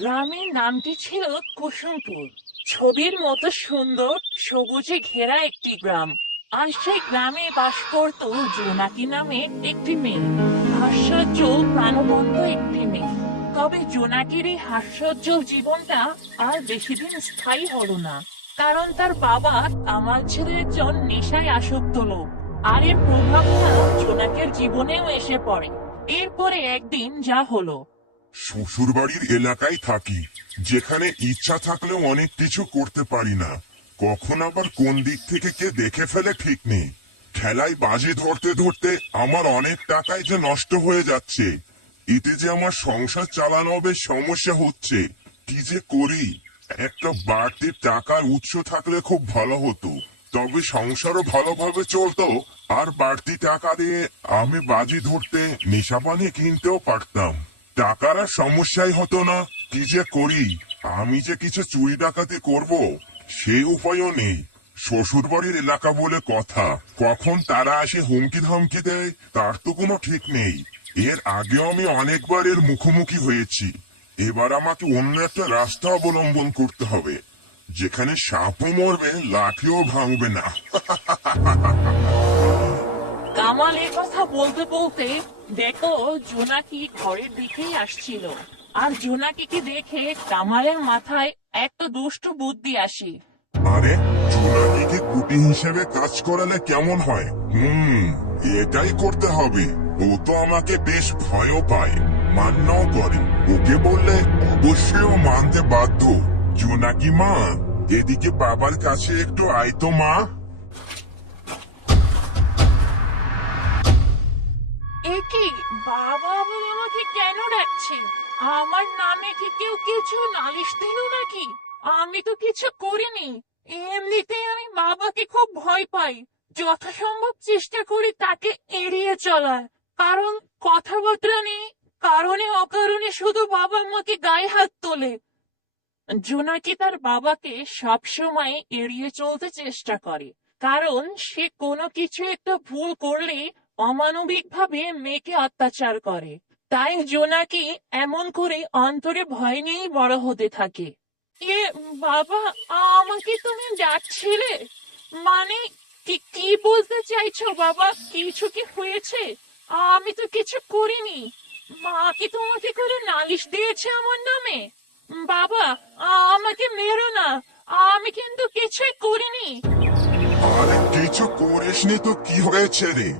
গ্রামের নামটি ছিল কুসুমপুর। ছবির মতো সুন্দর সবুজে ঘেরা একটি গ্রাম। আর সেই গ্রামে বাস করত জোনাকি নামে একটি মেয়ে। হাস্যোজ্জ্বল প্রাণবন্ত একটি মেয়ে। তবে জোনাকির এই হাস্যোজ্জ্বল জীবনটা আর বেশি দিন স্থায়ী হলো না। কারণ তার বাবা কামাল ছিল একজন নেশায় আসক্ত লোক। আর এর প্রভাবটা জোনাকের জীবনেও এসে পড়ে। এরপরে একদিন যা হলো। শ্বশুরবাড়ির এলাকায় থাকি, যেখানে ইচ্ছা থাকলেও অনেক কিছু করতে পারি না। কখন আবার কোন দিক থেকে কে দেখে ফেলে ঠিক নেই। খেলায় বাজি ধরতে ধরতে আমার অনেক টাকাই যে নষ্ট হয়ে যাচ্ছে। এতে যে আমার সংসার চালানো বেশ সমস্যা হচ্ছে। কি যে করি। একটা বাড়তি টাকার উৎস থাকলে খুব ভালো হতো, তবে সংসারও ভালোভাবে চলতো। আর বাড়তি টাকা দিয়ে আমি বাজি ধরতে নেশাপানি কিনতেও পারতাম। টাকার আর সমস্যাই হতো না। কি যে করি। আমি যে কিছু চুরি ডাকাতি করব, সেই উপায়ও নেই। শ্বশুর বাড়ির এলাকা বলে কথা, কখন তারা এসে হুমকি ধামকি দেয় তার তো কোনো ঠিক নেই। এর আগেও আমি অনেকবার এর মুখোমুখি হয়েছি। এবার আমাকে অন্য একটা রাস্তা অবলম্বন করতে হবে, যেখানে সাপও মরবে লাঠিও ভাঙবে না। কামাল এ কথা বলতে বলতে দেখো জোনাকি ঘরের দিকেই আসছিল। আর জোনাকিকে দেখে কামালের মাথায় একটা দুষ্ট বুদ্ধি আসে। আরে, জোনাকিকে কুটি হিসেবে কাজ করালে কেমন হয়? এটাই করতে হবে। ও তো আমাকে বেশ ভয়ও পায়, মান্যও করে। ওকে বললে অবশ্যই ও মানতে বাধ্য। জোনাকি মা, এদিকে বাবার কাছে একটু আয় তো মা। এ কি, বাবা বলে আমাকে কেন ডাকছে? আমার নামে কি কেউ কিছু নালিশ দিল নাকি? আমি তো কিছু করিনি। এমনিতেই আমি বাবাকে খুব ভয় পাই। যথাসম্ভব চেষ্টা করি তাকে এড়িয়ে চলার। কারণ কথাবার্তা নেই, কারণে অকারণে শুধু বাবা আমাকে গায়ে হাত তোলে। জোনাকি তার বাবাকে সবসময় এড়িয়ে চলতে চেষ্টা করে। কারণ সে কোনো কিছু একটা ভুল করলে অমানবিকভাবে মেয়েকে অত্যাচার করে। তাই জোনাকি এমন করে অন্তরে ভয় নিয়েই বড় হতে থাকে। এ বাবা, আমাকে তুমি ডাকছিলে? মানে কি কি বলতে চাইছো বাবা? কিছু কি হয়েছে? আমি তো কিছু করিনি। মা কি তোমাকে করে নালিশ দিয়েছে আমার নামে? বাবা, আমাকে মেরো না। আমি কিন্তু কিছুই করিনি। আরে, কিছু করিসনি তো কি হয়েছে রে?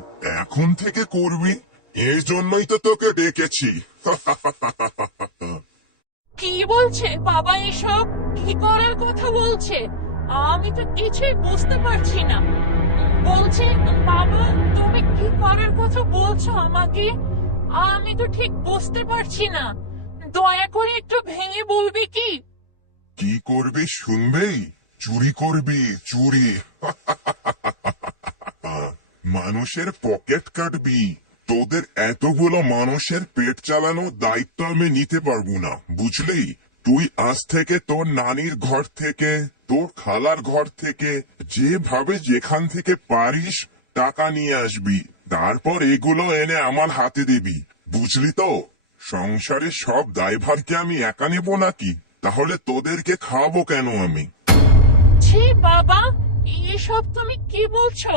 এখন থেকে করবি, এই জন্যই তো তোকে ডেকেছি। কি বলছে বাবা এসব? কি করার কথা বলছে? আমি তো কিছুই বুঝতে পারছি না। বলছে বাবা, তুমি কি করার কথা বলছো আমাকে? আমি তো ঠিক বুঝতে পারছি না। দয়া করে একটু ভেঙে বলবি কি? কি করবি শুনবেই? চুরি করবি, চুরি। মানুষের পকেট কাটবি। তোদের এতগুলো মানুষের পেট চালানোর দায়িত্ব আমি নিতে পারবো না, বুঝলি? তুই আজ থেকে তোর নানির ঘর থেকে, তোর খালার ঘর থেকে, যেভাবে যেখান থেকে পারিস টাকা নিয়ে আসবি। তারপর এগুলো এনে আমার হাতে দিবি, বুঝলি তো? সংসারের সব দায়ভার কি আমি একা নেব নাকি? তাহলে তোদেরকে খাওয়াবো কেন আমি? ছি বাবা, এসব তুমি কি বলছো?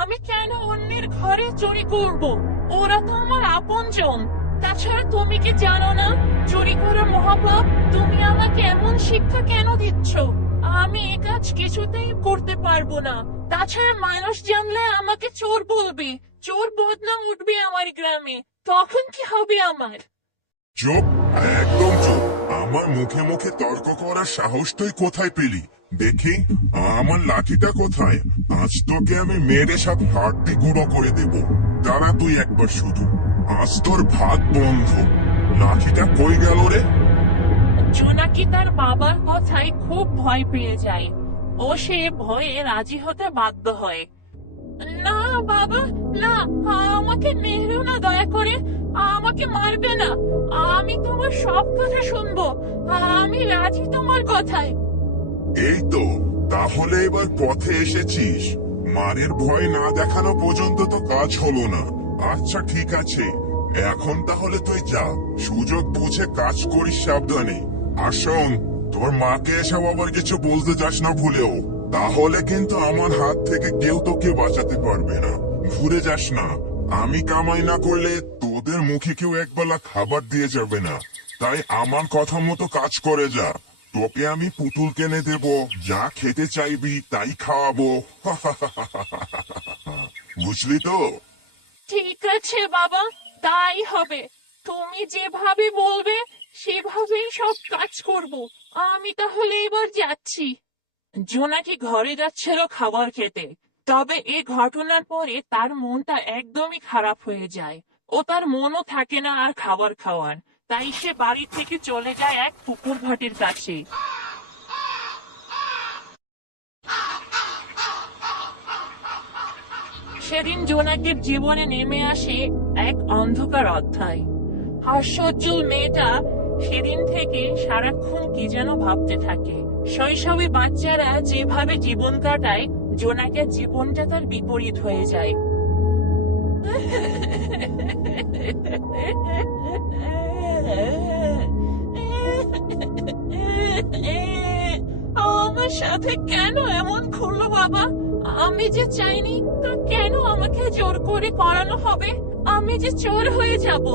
আমি কেন অন্যের ঘরে চুরি করব? ওরা তো আমার আপনজন। তাছাড়া তুমি কি জানো না চুরি করা মহাপাপ? তুমি আমাকে এমন শিক্ষা কেন দিচ্ছ? আমি এ কাজ কিছুতেই করতে পারবো না। তাছাড়া মানুষ জানলে আমাকে চোর বলবে। চোর বদনাম উঠবে আমার গ্রামে। তখন কি হবে আমার? চুপ, একদম চুপ। আমার মুখে মুখে তর্ক করার সাহস তুই কোথায় পেলি? দেখি আমার লাঠিটা কোথায়। আজ তোকে আমি মেরে সব হাড়টি গুঁড়ো করে দেব। দাঁড়া তুই একবার শুধু। আজ তোর ভাত বন্ধ। লাঠিটা কই গেল রে? জোনাকি তার বাবার কথায় খুব ভয় পেয়ে যায়। ও সে ভয়ে রাজি হতে বাধ্য হয়। না বাবা, না, আমাকে মেরো না দয়া করে। আমাকে মারবে না। আমি তোমার সব কথা শুনবো। আমি রাজি তোমার কথায়। এই তো, তাহলে এবার পথে এসেছিস। মারের ভয় না দেখানো পর্যন্ত তো কাজ হলো না। আচ্ছা ঠিক আছে, এখন তাহলে তুই যা। সুযোগ বুঝে কাজ করিস সাবধানে। আর শোন, তোর মাকে এসব আবার কিছু বলতে যাস না ভুলেও, তাহলে কিন্তু আমার হাত থেকে কেউ তোকে বাঁচাতে পারবে না। ভুলে যাস না, আমি কামাই না করলে তোদের মুখে কেউ একবেলা খাবার দিয়ে যাবে না। তাই আমার কথা মতো কাজ করে যা। তোকে আমি পুতুল কিনে দেব, যা খেতে চাইবি তাই খাওয়াবো। বুঝলি তো? ঠিক আছে বাবা, তাই হবে। তুমি যেভাবে বলবে সেভাবেই সব কাজ করব। আমি তাহলে এবার যাচ্ছি। জোনাকি ঘরে যাচ্ছিল খাবার খেতে, তবে এই ঘটনার পরে তার মনটা একদমই খারাপ হয়ে যায়। ও তার মনও থাকে না আর খাবার খাওয়ার। তাই সে বাড়ি থেকে চলে যায় এক পুকুর ঘাটের কাছে। সেদিন জোনাকির জীবনে নেমে আসে এক অন্ধকার অধ্যায়। হাস্যোজ্জ্বল মেয়েটা সেদিন থেকে সারাক্ষণ কি যেন ভাবতে থাকে। শৈশবে বাচ্চারা যেভাবে জীবন কাটায়, জোনাকের জীবনটা তার বিপরীত হয়ে যায়। আমার সাথে কেন এমন করলো বাবা? আমি যে চাইনি তা কেন আমাকে জোর করে করানো হবে? আমি যে চোর হয়ে যাব।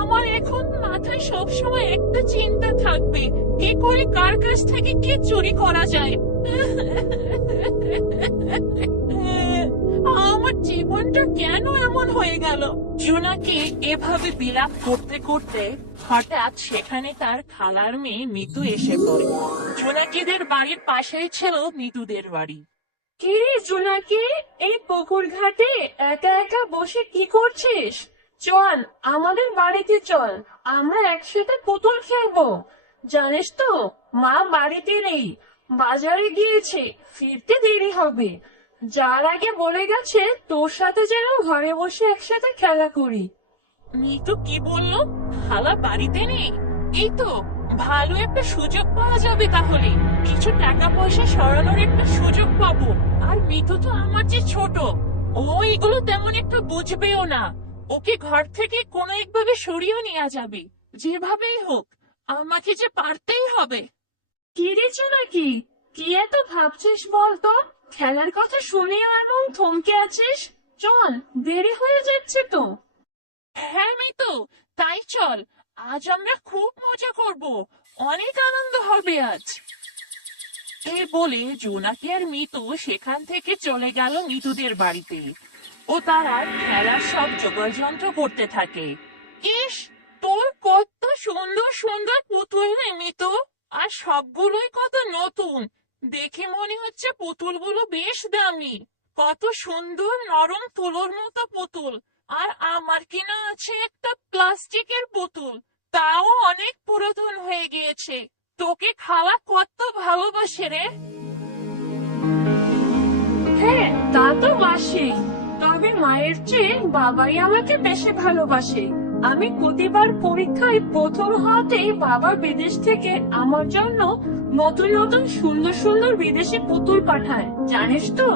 আমার এখন মাথায় সবসময় একটা চিন্তা থাকবে, কি করে কার কাছ থেকে কি চুরি করা যায়। আমার জীবনটা কেন এমন হয়ে গেল? জোনাকি এভাবে বিলাপ করতে করতে হঠাৎ সেখানে তার খালার মেয়ে মিতু এসে পড়ে। জোনাকিদের বাড়ির পাশেই ছিল মিতুদের বাড়ি। কি রে জোনাকি, এই পুকুর ঘাটে একা একা বসে কি করছিস? চল আমাদের বাড়িতে চল, আমরা একসাথে পুতুল খেলবো। জানিস তো, মা বাড়িতে নেই, বাজারে গিয়েছে, ফিরতে দেরি হবে। যার আগে বলে গেছে তোর সাথে যেন ঘরে বসে একসাথে খেলা করি। মিতু কি বললো? খালা বাড়িতে নেই? এই তো ভালো একটা সুযোগ পাওয়া যাবে তাহলে। কিছু টাকা পয়সা সরানোর একটা সুযোগ পাবো। আর মিতু তো আমার যে ছোট, ও এগুলো তেমন একটা বুঝবেও না। ওকে ঘর থেকে কোনো একভাবে সরিয়েও নেওয়া যাবে, যেভাবেই হোক। আমাকে যে পারতেই হবে। কি রেছো নাকি? কি এত ভাবছিস বলতো? খেলার কথা শুনেও এমন থমকে আছিস। চল, দেরি হয়ে যাচ্ছে তো। হ্যাঁ মিতু, তাই চল। আজ আমরা খুব মজা করব, অনেক আনন্দ হবে আজ। এই বলে জোনাকি আর মিতু সেখান থেকে চলে গেল মিতুদের বাড়িতে। ও তারা খেলার সব জোগাড় যন্ত্র করতে থাকে। ইস, তোর কত সুন্দর সুন্দর পুতুল রে মিতু, আর সবগুলোই কত নতুন। দেখে মনে হচ্ছে পুতুলগুলো বেশ দামি। কত সুন্দর নরম তুলোর মতো পুতুল। আর আমার কিনা আছে একটা প্লাস্টিকের পুতুল, তাও অনেক পুরাতন হয়ে গিয়েছে। তোকে খাওয়া কত ভালোবাসে রে। হ্যাঁ, তা তো বাসি। তবে মায়ের চেয়ে বাবাই আমাকে বেশি ভালোবাসে। আমি প্রতিবার পরীক্ষায় প্রথম হতেই বাবা বিদেশ থেকে আমার জন্য নতুন নতুন সুন্দর সুন্দর বিদেশি পুতুল পাঠায়, জানিস তো?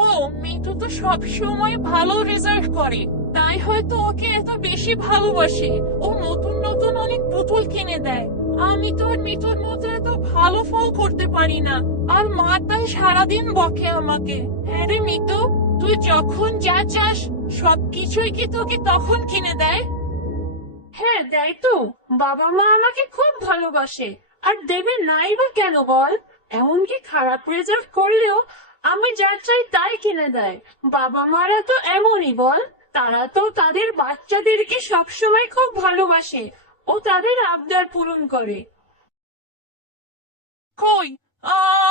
ও, মিতু তো সব সময় ভালো রেজাল্ট করে, তাই হয়তো ওকে এত বেশি ভালোবাসে। ও নতুন নতুন অনেক পুতুল কিনে দেয়। আমি তো আর মিতুর মতো এত ভালো ফল করতে পারি না, আর মা তাই সারাদিন বকে আমাকে। হ্যাঁ রে মিতু, তুই যখন যা চাস সবকিছুই কি তোকে তখন কিনে দেয়? হ্যাঁ দেয় তো। বাবা মা আমাকে খুব ভালোবাসে, আর দেবে নাই বা কেন বল? এমনকি খারাপ রেজাল্ট করলেও আমি যা চাই তাই কিনে দেয়। বাবা মারা তো এমনই বল, তারা তো তাদের বাচ্চাদেরকে সবসময় খুব ভালোবাসে ও তাদের আবদার পূরণ করে। কই,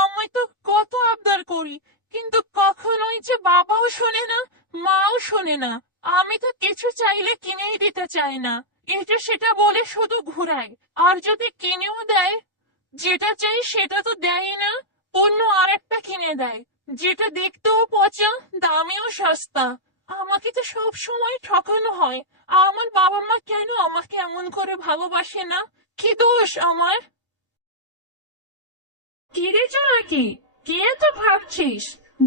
আমি তো কত আবদার করি, কিন্তু কখনোই যে বাবাও শোনে না, মাও শোনে না। আমি তো কিছু চাইলে কিনেই দিতে চাই না, এটা সেটা বলে শুধু ঘুরায়। আর যদি কিনেও দেয়, যেটা চাই সেটা তো দেয়ই না, অন্য আরেকটা কিনে দেয়, যেটা দেখতেও পচা, দামেও সস্তা। আমাকে তো সব সময় ঠকানো হয়। আমার বাবা মা কেন আমাকে এমন করে ভালোবাসে না? কি দোষ আমার? কিরেছো নাকি? কে তো ভাবছিস?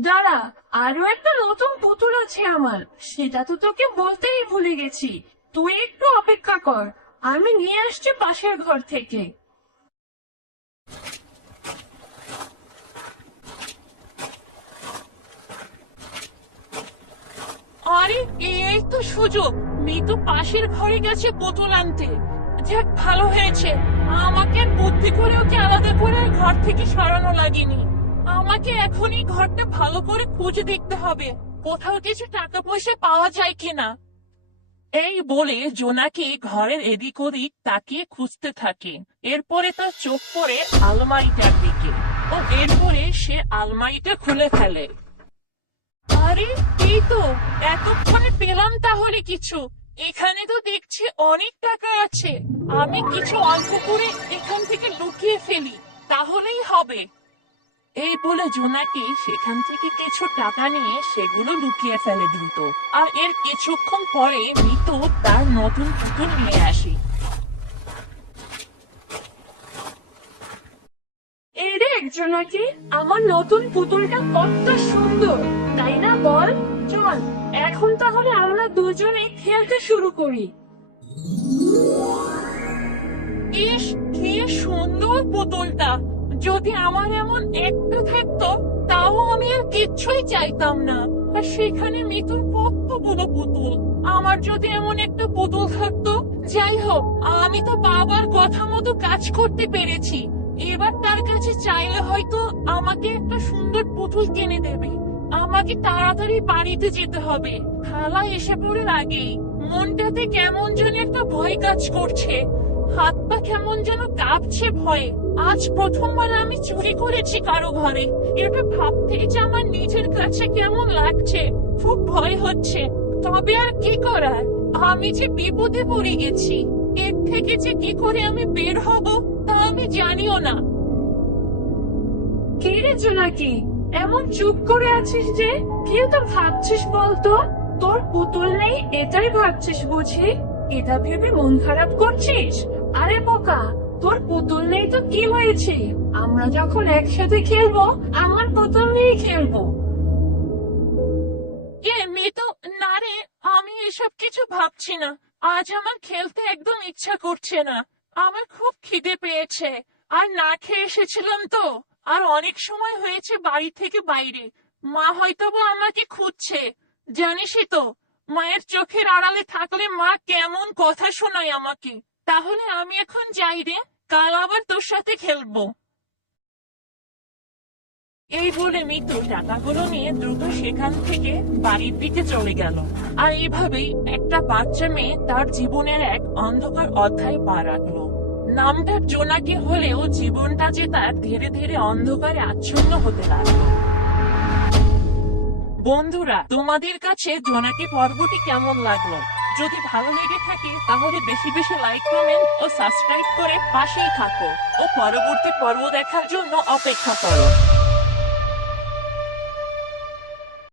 দাঁড়া, আরো একটা নতুন পুতুল আছে আমার, সেটা তো তোকে বলতেই ভুলে গেছি। তুই একটু অপেক্ষা কর, আমি নিয়ে আসছি পাশের ঘর থেকে। আরে এই তো সুযোগ, মিতু পাশের ঘরে গেছে বোতল আনতে। যাক ভালো হয়েছে, আমাকে আর বুদ্ধি করে ওকে আলাদা করে আর ঘর থেকে সরানো লাগেনি। আমাকে এখনই ঘরটা ভালো করে খুঁজে দেখতে হবে, কোথাও কিছু টাকা পয়সা পাওয়া যায় কিনা। এই বলে জোনাকি ঘরের এদিক ওদিক তাকিয়ে খুঁজতে থাকে। এরপরে তার চোখ পড়ে আলমারিটার দিকে, ও এরপরে সে আলমারিটা খুলে ফেলে। আরে এই তো, এতক্ষণে পেলাম তাহলে কিছু। এখানে তো দেখছি অনেক টাকা আছে। আমি কিছু অল্প করে এখান থেকে লুকিয়ে ফেলি, তাহলেই হবে। এই বলে জোনাকি সেখান থেকে কিছু টাকা নিয়ে সেগুলো লুকিয়ে ফেলে দ্রুত। আর এর কিছুক্ষণ পরে মিতু তার নতুন পুতুল নিয়ে আসে। এই দেখ জোনাকি, আমার নতুন পুতুলটা কত সুন্দর, তাই না বল? চল এখন তাহলে আমরা দুজনে খেলতে শুরু করি। ইস কি সুন্দর পুতুলটা! যদি আমার এমন একটা থাকতো তাও আমি আর কিচ্ছুই চাইতাম না। আর সেখানে মিতুর কতগুলো পুতুল, আমার যদি এমন একটা পুতুল থাকতো। যাই হোক, আমি তো বাবার কথা মতো কাজ করতে পেরেছি। এবার তার কাছে চাইলে হয়তো আমাকে একটা সুন্দর পুতুল কিনে দেবে। আমাকে তাড়াতাড়ি বাড়িতে যেতে হবে, খালা এসে পড়ার আগেই। মনটাতে কেমন যেন একটা ভয় কাজ করছে, হাত পা কেমন যেন কাঁপছে ভয়ে। আজ প্রথমবার আমি চুরি করেছি কারো ঘরে, এটা ভাবতেই যে আমার নিজের কাছে কেমন লাগছে। খুব ভয় হচ্ছে, তবে আর কি করার, আমি যে বিপদে পড়ে গেছি। এর থেকে যে কি করে আমি বের হব তা আমি জানিও না। কে রে জোনাকি, এমন চুপ করে আছিস যে? কি তো ভাবছিস বলতো? তোর পুতুল নেই এটাই ভাবছিস বুঝি? এটা ভেবে মন খারাপ করছিস? আরে বোকা, তোর পুতুল নেই তো কি হয়েছে? আমরা যখন একসাথে খেলবো আমার পুতুল নিয়েই খেলবো। মিতু, না রে, আমি এসব কিছু ভাবছি না। আজ আমার খেলতে একদম ইচ্ছা করছে না। আমার খুব খিদে পেয়েছে, আর না খেয়ে এসেছিলাম তো। আর অনেক সময় হয়েছে বাড়ি থেকে বাইরে, মা হয়তোবা আমাকে খুঁজছে। জানিসই তো, মায়ের চোখের আড়ালে থাকলে মা কেমন কথা শোনায় আমাকে। তাহলে আমি এখন যাই রে, কাল আবার তোর সাথে খেলবো। এই বলে মিতু টাকাগুলো নিয়ে দ্রুত সেখান থেকে বাড়ির দিকে চলে গেল। আর এইভাবেই একটা বাচ্চা মেয়ে তার জীবনের এক অন্ধকার অধ্যায় পা রাখলো। নামটা জোনাকি হলেও জীবনটা যে তার ধীরে ধীরে অন্ধকারে আচ্ছন্ন হতে লাগলো। বন্ধুরা, তোমাদের কাছে জোনাকি পর্বটি কেমন লাগলো? যদি ভালো লেগে থাকে তাহলে বেশি বেশি লাইক, কমেন্ট ও সাবস্ক্রাইব করে পাশেই থাকো ও পরবর্তী পর্ব দেখার জন্য অপেক্ষা করো।